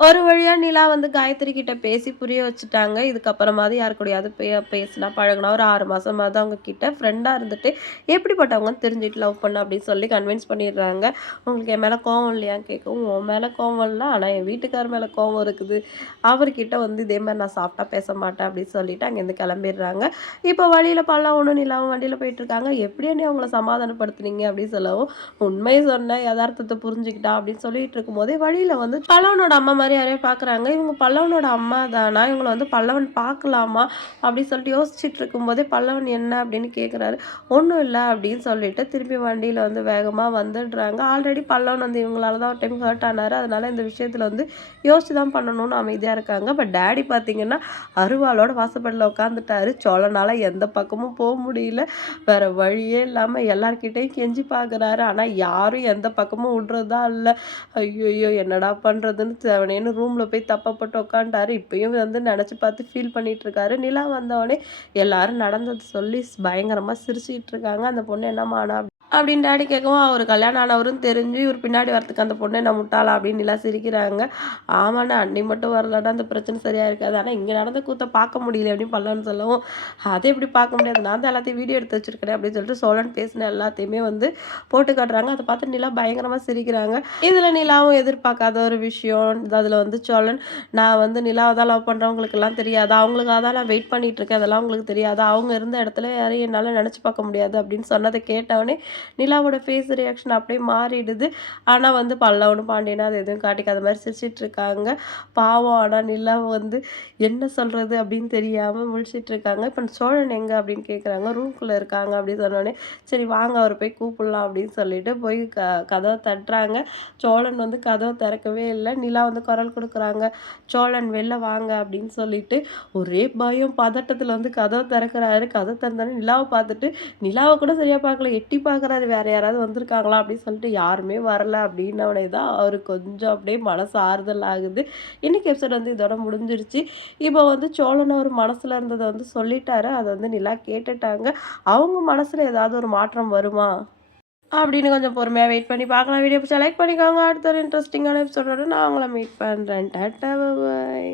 ஒரு வழியா நிலா வந்து காயத்ரி கிட்ட பேசி புரிய வச்சுட்டாங்க. இதுக்கப்புறமாவது யார் கூடயாவது பேசினா, பழகுனா ஒரு 6 மாசமாவது அவங்க கிட்ட ஃப்ரெண்டா இருந்துட்டு, எப்படிப்பட்டவங்கன்னு தெரிஞ்சுட்டு லவ் பண்ணு அப்படின்னு சொல்லி கன்வின்ஸ் பண்ணிடுறாங்க. உங்களுக்கு என் மேல கோவம் இல்லையான்னு கேட்கவும், உன் மேல கோவம் இல்ல. ஆனா என் வீட்டுக்கார் மேல கோவம் இருக்குது. அவர்கிட்ட வந்து இதே மாரி நான் சாஃப்ட்டா பேச மாட்டேன் அப்படின்னு சொல்லிட்டு அங்கேருந்து கிளம்பிடுறாங்க. இப்போ வழியில பல்லாவனும் நிலாவும் வண்டியில போயிட்டுருக்காங்க. "எப்படி அண்ணி அவங்கள சமாதானப்படுத்துனீங்க?" அப்படின்னு சொல்லவும், "உண்மைய சொன்னேன், எதார்த்தத்த புரிஞ்சுக்கிட்டா" அப்படின்னு சொல்லிட்டு இருக்கும்போதே, வழியில வந்து பல்லவனோட அம்மா மாரி யாரையோ பார்க்குறாங்க. இவங்க பல்லவனோட அம்மா தானா? இவங்கள வந்து பல்லவன் பார்க்கலாமா? அப்படின்னு சொல்லிட்டு யோசிச்சுட்டு இருக்கும்போதே, பல்லவன் என்ன அப்படின்னு கேட்குறாரு. "ஒண்ணும் இல்ல" அப்படின்னு சொல்லிட்டு திருப்பி வண்டியில வந்து வேகமா வந்துடுறாங்க. ஆல்ரெடி பல்லவன் வந்து இவங்களால தான் ஒரு டைம் ஹர்ட் ஆனாரு. அதனால இந்த விஷயத்துல வந்து யோசிச்சு தான் பண்ணணும்னு அமைதியா இருக்காங்க. பட் டாடி பார்த்தீங்கன்னா, அருவாளோட வாசப்படில உட்காந்துட்டாரு. சோழனால எந்த பக்கமும் முடியல. வேற வழியே இல்லாம எல்லார்கிட்டயும் கெஞ்சி பார்க்குறாரு. ஆனா யாரும் எந்த பக்கமும் விடுறதா இல்ல. ஐய்யய்யோ! என்னடா பண்றதுன்னு செவனேன்னு ரூம்ல போய் தப்ப போட்டு உட்காந்துட்டாரு. இப்பயும் வந்து நெனச்சு பார்த்து ஃபீல் பண்ணிட்டு இருக்காரு. நிலா வந்தவுடனே எல்லாரும் நடந்தத சொல்லி பயங்கரமா சிரிச்சுக்கிட்டு இருக்காங்க. அந்த பொண்ணு என்னம்மா ஆனா? அப்படின்னு டாடி கேட்கவும், அவரு கல்யாணம் ஆனவருன்னு தெரிஞ்சு இவரு பின்னாடி வரதுக்கு அந்த பொண்ணு என்ன முட்டாளா? அப்படின்னு நிலா சிரிக்கிறாங்க. ஆமாண்ணா, அண்ணி மட்டும் வரலன்னா அந்த பிரச்சனை சரியா இருக்காது. ஆனா இங்க நடந்த கூத்த பார்க்க முடியல அப்படின்னு பல்லவன் சொல்லவும், "அத எப்படி பார்க்க முடியாது? நான் தான் எல்லாத்தையும் வீடியோ எடுத்து வச்சிருக்கேனே" அப்படின்னு சொல்லிட்டு சோழன் பேசின எல்லாத்தையுமே வந்து போட்டு காட்டுறாங்க. அத பார்த்து நிலா பயங்கரமா சிரிக்கிறாங்க. இதுல நிலாவும் எதிர்பார்க்காத ஒரு விஷயம். அதுல வந்து சோழன், "நான் வந்து நிலாவ தான் லவ் பண்றேன். உங்களுக்கெல்லாம் தெரியாதா? அவங்களுக்காக தான் நான் வெயிட் பண்ணிட்டு இருக்கேன். அதெல்லாம் உங்களுக்கு தெரியாதா? அவங்க இருந்த இடத்துல யாரையும் என்னால நெனச்சு பார்க்க முடியாது" அப்படின்னு சொன்னத கேட்டவுனே, நிலாவோட ஃபேஸ் ரியாக்ஷன் அப்படியே மாறிடுது. ஆனா வந்து பல்லவனும், பாண்டியனும் அது எதுவும் காட்டிக்காத மாரி சிரிச்சுட்டு இருக்காங்க. பாவம் ஆனா நிலா வந்து என்ன சொல்றது அப்படின்னு தெரியாம முழிச்சுட்டு இருக்காங்க. இப்ப சோழன் எங்க அப்படின்னு கேட்குறாங்க. ரூம்குள்ள இருக்காங்க அப்படின்னு சொன்னோனே, சரி வாங்க அவர போய் கூப்பிடலாம் அப்படின்னு சொல்லிட்டு போய் கதவ தட்டுறாங்க. சோழன் வந்து கதவ திறக்கவே இல்ல. நிலா வந்து குரல் குடுக்குறாங்க. சோழன் வெளில வாங்க அப்படின்னு சொல்லிட்டு, ஒரே பயம் பதட்டத்துல வந்து கதவ திறக்கிறாரு. கதவ திறந்தோனே நிலாவ பார்த்துட்டு, நிலாவ கூட சரியா பார்க்கல. எட்டி பார்க்குறாரு. வேற யாராவது வந்திருக்காங்களா? அப்படின்னு சொல்லிட்டு யாருமே வரல அப்படின்னோனே தான் அவருக்கு கொஞ்சம் அப்படியே மனசு ஆறுதல் ஆகுது. இன்னைக்கு எபிசோட் வந்து இதோட முடிஞ்சிருச்சு. இப்போ வந்து சோழன் அவர் மனசுல இருந்தத வந்து சொல்லிட்டாரு. அத வந்து நிலா கேட்டுட்டாங்க. அவங்க மனசுல ஏதாவது ஒரு மாற்றம் வருமா? அப்படின்னு கொஞ்சம் பொறுமையா வெயிட் பண்ணி பார்க்கலாம். வீடியோ பிடிச்சா லைக் பண்ணிக்கோங்க. அடுத்த ஒரு இன்ட்ரஸ்டிங்கான எபிசோடோட நான் உங்கள மீட் பண்றேன். டாட்டா, பாய்.